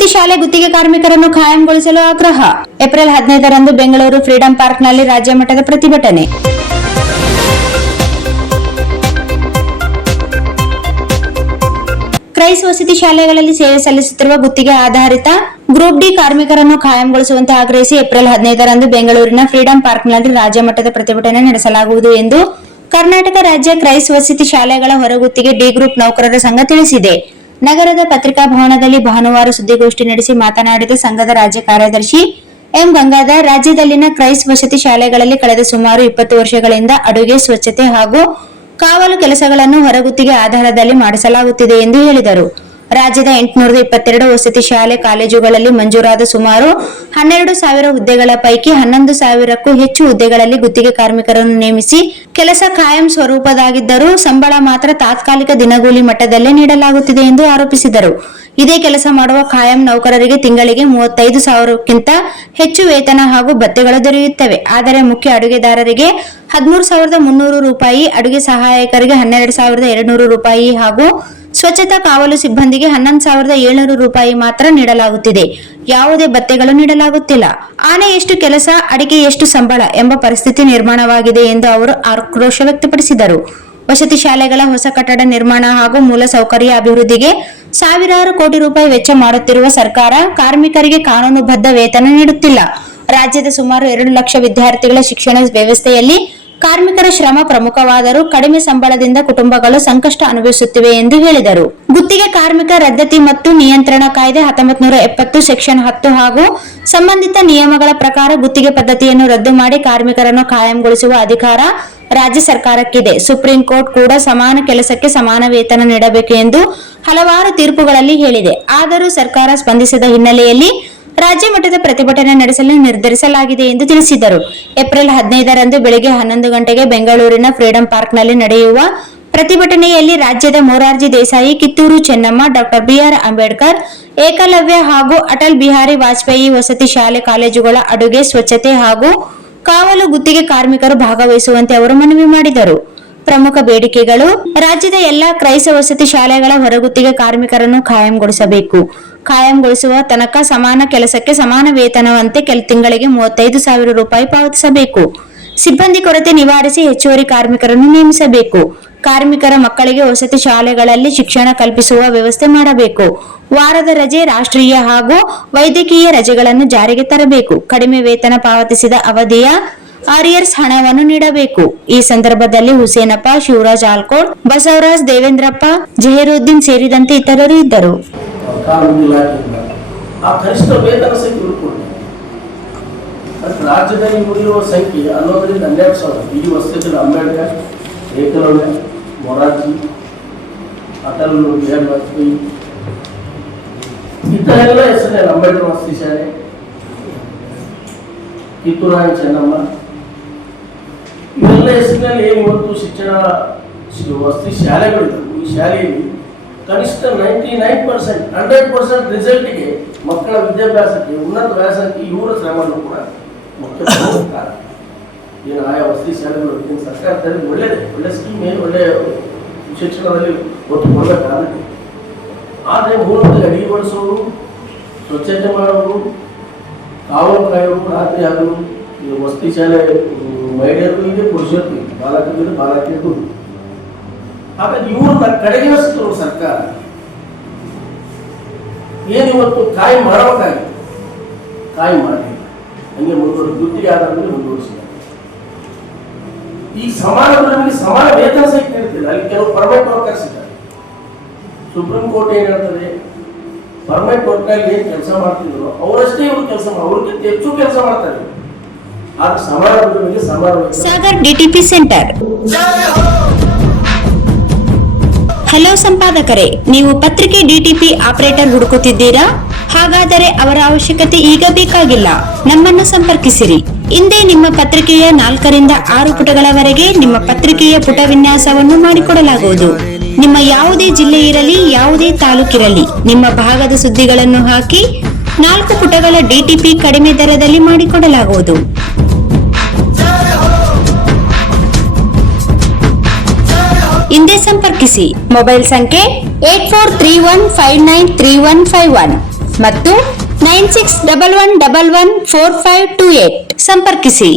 ವಸತಿ ಶಾಲೆ ಗುತ್ತಿಗೆ ಕಾರ್ಮಿಕರನ್ನು ಖಾಯಂಗೊಳಿಸಲು ಆಗ್ರಹ. ಏಪ್ರಿಲ್ 15ರಂದು ಬೆಂಗಳೂರು ಫ್ರೀಡಂ ಪಾರ್ಕ್ನಲ್ಲಿ ರಾಜ್ಯ ಮಟ್ಟದ ಪ್ರತಿಭಟನೆ. ಕ್ರೈಸ್ ವಸತಿ ಶಾಲೆಗಳಲ್ಲಿ ಸೇವೆ ಸಲ್ಲಿಸುತ್ತಿರುವ ಗುತ್ತಿಗೆ ಆಧಾರಿತ ಗ್ರೂಪ್ ಡಿ ಕಾರ್ಮಿಕರನ್ನು ಖಾಯಂಗೊಳಿಸುವಂತೆ ಆಗ್ರಹಿಸಿ ಏಪ್ರಿಲ್ 15ರಂದು ಬೆಂಗಳೂರಿನ ಫ್ರೀಡಂ ಪಾರ್ಕ್ನಲ್ಲಿ ರಾಜ್ಯ ಮಟ್ಟದ ಪ್ರತಿಭಟನೆ ನಡೆಸಲಾಗುವುದು ಎಂದು ಕರ್ನಾಟಕ ರಾಜ್ಯ ಕ್ರೈಸ್ ವಸತಿ ಶಾಲೆಗಳ ಹೊರಗುತ್ತಿಗೆ ಡಿ ಗ್ರೂಪ್ ನೌಕರರ ಸಂಘ ತಿಳಿಸಿದೆ. ನಗರದ ಪತ್ರಿಕಾ ಭವನದಲ್ಲಿ ಭಾನುವಾರ ಸುದ್ದಿಗೋಷ್ಠಿ ನಡೆಸಿ ಮಾತನಾಡಿದ ಸಂಘದ ರಾಜ್ಯ ಕಾರ್ಯದರ್ಶಿ ಎಂ ಗಂಗಾಧರ್, ರಾಜ್ಯದಲ್ಲಿನ ಕ್ರೈಸ್ ವಸತಿ ಶಾಲೆಗಳಲ್ಲಿ ಕಳೆದ ಸುಮಾರು 20 ವರ್ಷಗಳಿಂದ ಅಡುಗೆ, ಸ್ವಚ್ಛತೆ ಹಾಗೂ ಕಾವಲು ಕೆಲಸಗಳನ್ನು ಹೊರಗುತ್ತಿಗೆ ಆಧಾರದಲ್ಲಿ ಮಾಡಿಸಲಾಗುತ್ತಿದೆ ಎಂದು ಹೇಳಿದರು. ರಾಜ್ಯದ 822 ವಸತಿ ಶಾಲೆ ಕಾಲೇಜುಗಳಲ್ಲಿ ಮಂಜೂರಾದ ಸುಮಾರು 12,000 ಹುದ್ದೆಗಳ ಪೈಕಿ 11,000ಕ್ಕೂ ಹೆಚ್ಚು ಹುದ್ದೆಗಳಲ್ಲಿ ಗುತ್ತಿಗೆ ಕಾರ್ಮಿಕರನ್ನು ನೇಮಿಸಿ ಕೆಲಸ ಕಾಯಂ ಸ್ವರೂಪದಾಗಿದ್ದರೂ ಸಂಬಳ ಮಾತ್ರ ತಾತ್ಕಾಲಿಕ ದಿನಗೂಲಿ ಮಟ್ಟದಲ್ಲೇ ನೀಡಲಾಗುತ್ತಿದೆ ಎಂದು ಆರೋಪಿಸಿದರು. ಇದೇ ಕೆಲಸ ಮಾಡುವ ಕಾಯಂ ನೌಕರರಿಗೆ ತಿಂಗಳಿಗೆ 35,000ಕ್ಕಿಂತ ಹೆಚ್ಚು ವೇತನ ಹಾಗೂ ಭತ್ಯೆಗಳು ದೊರೆಯುತ್ತವೆ. ಆದರೆ ಮುಖ್ಯ ಅಡುಗೆದಾರರಿಗೆ 13,300 ರೂಪಾಯಿ, ಅಡುಗೆ ಸಹಾಯಕರಿಗೆ 12,200 ರೂಪಾಯಿ ಹಾಗೂ ಸ್ವಚ್ಛತಾ ಕಾವಲು ಸಿಬ್ಬಂದಿಗೆ 11,700 ರೂಪಾಯಿ ಮಾತ್ರ ನೀಡಲಾಗುತ್ತಿದೆ. ಯಾವುದೇ ಭತ್ಯೆಗಳು ನೀಡಲಾಗುತ್ತಿಲ್ಲ. ಆನೆ ಎಷ್ಟು ಕೆಲಸ, ಅಡಿಕೆ ಎಷ್ಟು ಸಂಬಳ ಎಂಬ ಪರಿಸ್ಥಿತಿ ನಿರ್ಮಾಣವಾಗಿದೆ ಎಂದು ಅವರು ಆಕ್ರೋಶ ವ್ಯಕ್ತಪಡಿಸಿದರು. ವಸತಿ ಶಾಲೆಗಳ ಹೊಸ ಕಟ್ಟಡ ನಿರ್ಮಾಣ ಹಾಗೂ ಮೂಲಸೌಕರ್ಯ ಅಭಿವೃದ್ಧಿಗೆ ಸಾವಿರಾರು ಕೋಟಿ ರೂಪಾಯಿ ವೆಚ್ಚ ಮಾಡುತ್ತಿರುವ ಸರ್ಕಾರ ಕಾರ್ಮಿಕರಿಗೆ ಕಾನೂನುಬದ್ಧ ವೇತನ ನೀಡುತ್ತಿಲ್ಲ. ರಾಜ್ಯದ ಸುಮಾರು 2 ಲಕ್ಷ ವಿದ್ಯಾರ್ಥಿಗಳ ಶಿಕ್ಷಣ ವ್ಯವಸ್ಥೆಯಲ್ಲಿ ಕಾರ್ಮಿಕರ ಶ್ರಮ ಪ್ರಮುಖವಾದರೂ ಕಡಿಮೆ ಸಂಬಳದಿಂದ ಕುಟುಂಬಗಳು ಸಂಕಷ್ಟ ಅನುಭವಿಸುತ್ತಿವೆ ಎಂದು ಹೇಳಿದರು. ಗುತ್ತಿಗೆ ಕಾರ್ಮಿಕ ರದ್ದತಿ ಮತ್ತು ನಿಯಂತ್ರಣ ಕಾಯ್ದೆ 1970 ಸೆಕ್ಷನ್ 10 ಹಾಗೂ ಸಂಬಂಧಿತ ನಿಯಮಗಳ ಪ್ರಕಾರ ಗುತ್ತಿಗೆ ಪದ್ಧತಿಯನ್ನು ರದ್ದು ಮಾಡಿ ಕಾರ್ಮಿಕರನ್ನು ಕಾಯಂಗೊಳಿಸುವ ಅಧಿಕಾರ ರಾಜ್ಯ ಸರ್ಕಾರಕ್ಕಿದೆ. ಸುಪ್ರೀಂ ಕೋರ್ಟ್ ಕೂಡ ಸಮಾನ ಕೆಲಸಕ್ಕೆ ಸಮಾನ ವೇತನ ನೀಡಬೇಕು ಎಂದು ಹಲವಾರು ತೀರ್ಪುಗಳಲ್ಲಿ ಹೇಳಿದೆ. ಆದರೂ ಸರ್ಕಾರ ಸ್ಪಂದಿಸದ ಹಿನ್ನೆಲೆಯಲ್ಲಿ ರಾಜ್ಯ ಮಟ್ಟದ ಪ್ರತಿಭಟನೆ ನಡೆಸಲು ನಿರ್ಧರಿಸಲಾಗಿದೆ ಎಂದು ತಿಳಿಸಿದರು. ಏಪ್ರಿಲ್ 15ರಂದು ಬೆಳಗ್ಗೆ 11 ಗಂಟೆಗೆ ಬೆಂಗಳೂರಿನ ಫ್ರೀಡಂ ಪಾರ್ಕ್ನಲ್ಲಿ ನಡೆಯುವ ಪ್ರತಿಭಟನೆಯಲ್ಲಿ ರಾಜ್ಯದ ಮೊರಾರ್ಜಿ ದೇಸಾಯಿ, ಕಿತ್ತೂರು ಚೆನ್ನಮ್ಮ, ಡಾಕ್ಟರ್ BR ಅಂಬೇಡ್ಕರ್, ಏಕಲವ್ಯ ಹಾಗೂ ಅಟಲ್ ಬಿಹಾರಿ ವಾಜಪೇಯಿ ವಸತಿ ಶಾಲೆ ಕಾಲೇಜುಗಳ ಅಡುಗೆ, ಸ್ವಚ್ಛತೆ ಹಾಗೂ ಕಾವಲು ಗುತ್ತಿಗೆ ಕಾರ್ಮಿಕರು ಭಾಗವಹಿಸುವಂತೆ ಅವರು ಮನವಿ ಮಾಡಿದರು. ಪ್ರಮುಖ ಬೇಡಿಕೆಗಳು: ರಾಜ್ಯದ ಎಲ್ಲಾ ಕ್ರೈಸ್ತ ವಸತಿ ಶಾಲೆಗಳ ಹೊರಗುತ್ತಿಗೆ ಕಾರ್ಮಿಕರನ್ನು ಖಾಯಂಗೊಳಿಸಬೇಕು. ಖಾಯಂಗೊಳಿಸುವ ತನಕ ಸಮಾನ ಕೆಲಸಕ್ಕೆ ಸಮಾನ ವೇತನವಂತೆ ತಿಂಗಳಿಗೆ 35,000 ರೂಪಾಯಿ ಪಾವತಿಸಬೇಕು. ಸಿಬ್ಬಂದಿ ಕೊರತೆ ನಿವಾರಿಸಿ ಹೆಚ್ಚುವರಿ ಕಾರ್ಮಿಕರನ್ನು ನೇಮಿಸಬೇಕು. ಕಾರ್ಮಿಕರ ಮಕ್ಕಳಿಗೆ ವಸತಿ ಶಾಲೆಗಳಲ್ಲಿ ಶಿಕ್ಷಣ ಕಲ್ಪಿಸುವ ವ್ಯವಸ್ಥೆ ಮಾಡಬೇಕು. ವಾರದ ರಜೆ, ರಾಷ್ಟ್ರೀಯ ಹಾಗೂ ವೈದ್ಯಕೀಯ ರಜೆಗಳನ್ನು ಜಾರಿಗೆ ತರಬೇಕು. ಕಡಿಮೆ ವೇತನ ಪಾವತಿಸಿದ ಅವಧಿಯ ಆರಿಯರ್ಸ್ ಹಣವನ್ನು ನೀಡಬೇಕು. ಈ ಸಂದರ್ಭದಲ್ಲಿ ಹುಸೇನಪ್ಪ, ಶಿವರಾಜ್ ಆಲ್ಕೋಡ್, ಬಸವರಾಜ್, ದೇವೇಂದ್ರಪ್ಪ, ಜಹೀರುದ್ದೀನ್ ಸೇರಿದಂತೆ ಇತರರು ಇದ್ದರು. ರಾಜ್ಯದಲ್ಲಿ ಉಳಿಯುವ ಸಂಖ್ಯೆ 11ರಿಂದ 12,000. ಈ ವರ್ಷದಲ್ಲಿ ಅಂಬೇಡ್ಕರ್, ಏಕಲವ್ಯ, ಮೊರಾರ್ಜಿ, ಅಟಲ್ ಬಿಹಾರಿ ವಾಜಪೇಯಿ ಇತರೆಲ್ಲ ಹೆಸರೇ. ಅಂಬೇಡ್ಕರ್ ವಸತಿ ಶಾಲೆ, ಕಿತ್ತೂರಾಣಿ ಚೆನ್ನಮ್ಮ, ಇವೆಲ್ಲ ಹೆಸರಿನಲ್ಲಿ ಏನು ಇವತ್ತು ಶಿಕ್ಷಣ ವಸತಿ ಶಾಲೆಗಳಿದ್ದವು. ಈ ಶಾಲೆಯಲ್ಲಿ ಕನಿಷ್ಠ 99%, 100% ರಿಸಲ್ಟ್ಗೆ, ಮಕ್ಕಳ ವಿದ್ಯಾಭ್ಯಾಸಕ್ಕೆ, ಉನ್ನತ ವ್ಯಾಸಕ್ಕೆ ಇವರ ಶ್ರಮವನ್ನು ಕೂಡ ಮುಖ್ಯ ಕಾರಣ. ಏನು ಆಯಾ ವಸತಿ ಶಾಲೆಗಳು ಸರ್ಕಾರದಲ್ಲಿ ಒಳ್ಳೆ ಸ್ಕೀಮ್, ಏನು ಒಳ್ಳೆಯ ಶಿಕ್ಷಣದಲ್ಲಿ ಒತ್ತು ಕೊಡಬೇಕಾಗುತ್ತೆ. ಆದರೆ ಮೂಲದಲ್ಲಿ ಅಡಿಗೆ ಬಡಿಸೋರು, ಸ್ವಚ್ಛತೆ ಮಾಡೋರು, ಕಾವಲು ಕಾಯೋರು, ರಾತ್ರಿ ಆಗಲು ವಸತಿ ಶಾಲೆ ಮಹಿಳೆಯರಿಗೂ ಇದೆ, ಪುರುಷರಿಗೂ ಇದೆ, ಬಾಲಕರಿಗೂ ಬಾಲಕಿಯರಿಗೂ. ಹಾಗಾಗಿ ಇವ್ರನ್ನ ಕಡೆಗಣಿಸಿದ್ರು ಸರ್ಕಾರ. ಏನಿವತ್ತು ಕಾಯಿ ಮಾಡಬೇಕಾಗಿ ಕಾಯಿ ಮಾಡಲಿಲ್ಲ, ಹಂಗೆ ಮುಂದುವರೆದು ಗುತ್ತಿಗೆ ಆಧಾರದಲ್ಲಿ ಮುಂದುವರಿಸಿದ್ದಾರೆ. ಈ ಸಮಾನದಲ್ಲಿ ಸಮಾನ ವೇತನ ಸಹಿತ ಇರ್ತಿಲ್ಲ. ಅಲ್ಲಿ ಕೆಲವು ಪರ್ಮನೆಂಟ್ ವರ್ಕರ್ಸ್ ಇದ್ದಾರೆ. ಸುಪ್ರೀಂ ಕೋರ್ಟ್ ಏನ್ ಹೇಳ್ತದೆ, ಪರ್ಮನೆಂಟ್ ವರ್ಕರ್ ಏನ್ ಕೆಲಸ ಮಾಡ್ತಿದ್ರು ಅವರಷ್ಟೇ ಇವರು ಕೆಲಸ ಅವ್ರಿಗಿಂತ ಹೆಚ್ಚು ಕೆಲಸ ಮಾಡ್ತಾರೆ. ಆದ್ರೆ ಸಮಾನ ಸಮಾನ. Sagar DTP centre. ಹಲೋ ಸಂಪಾದಕರೇ, ನೀವು ಪತ್ರಿಕೆ ಡಿಟಿಪಿ ಆಪರೇಟರ್ ಹುಡುಕುತ್ತಿದ್ದೀರಾ? ಹಾಗಾದರೆ ಅವರ ಅವಶ್ಯಕತೆ ಈಗ ಬೇಕಾಗಿಲ್ಲ. ನಮ್ಮನ್ನು ಸಂಪರ್ಕಿಸಿರಿ. ಇಂದೇ ನಿಮ್ಮ ಪತ್ರಿಕೆಯ 4ರಿಂದ 6 ಪುಟಗಳವರೆಗೆ ನಿಮ್ಮ ಪತ್ರಿಕೆಯ ಪುಟ ವಿನ್ಯಾಸವನ್ನು ಮಾಡಿಕೊಡಲಾಗುವುದು. ನಿಮ್ಮ ಯಾವುದೇ ಜಿಲ್ಲೆ ಇರಲಿ, ಯಾವುದೇ ತಾಲೂಕಿರಲಿ, ನಿಮ್ಮ ಭಾಗದ ಸುದ್ದಿಗಳನ್ನು ಹಾಕಿ 4 ಪುಟಗಳ ಡಿಟಿಪಿ ಕಡಿಮೆ ದರದಲ್ಲಿ ಮಾಡಿಕೊಡಲಾಗುವುದು. ಹಿಂದೆ ಸಂಪರ್ಕಿಸಿ. ಮೊಬೈಲ್ ಸಂಖ್ಯೆ 8431593151. ಮತ್ತು 9611114528 ಸಂಪರ್ಕಿಸಿ.